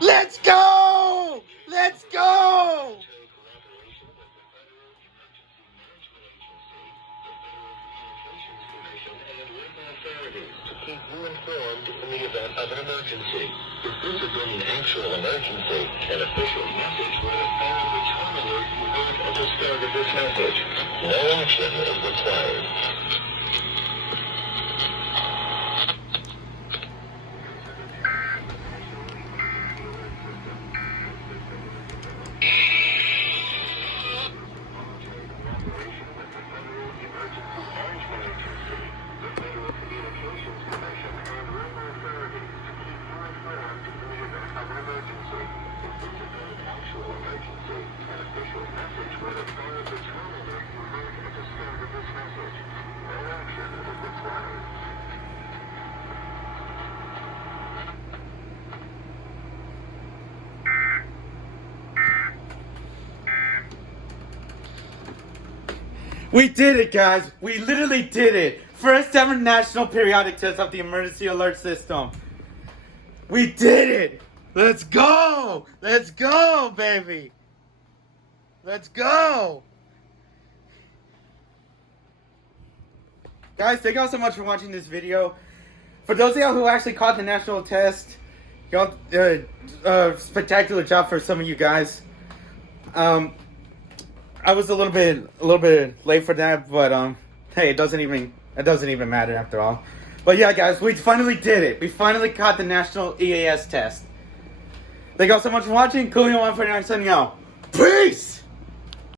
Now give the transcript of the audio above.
Let's go! Let's go! To keep you informed in the event of an emergency. If this has been an actual emergency, an official message will inform the time alert you heard at the start of this message. No action is required. We did it, guys. We literally did it. First ever national periodic test of the emergency alert system. We did it. Let's go. Let's go, baby. Let's go. Guys, thank y'all so much for watching this video. For those of y'all who actually caught the national test, y'all, spectacular job for some of you guys. I was a little bit late for that, but hey, it doesn't even matter after all. But yeah, guys, we finally did it. We finally caught the national EAS test. Thank y'all so much for watching. Coolio149 signing out. Peace.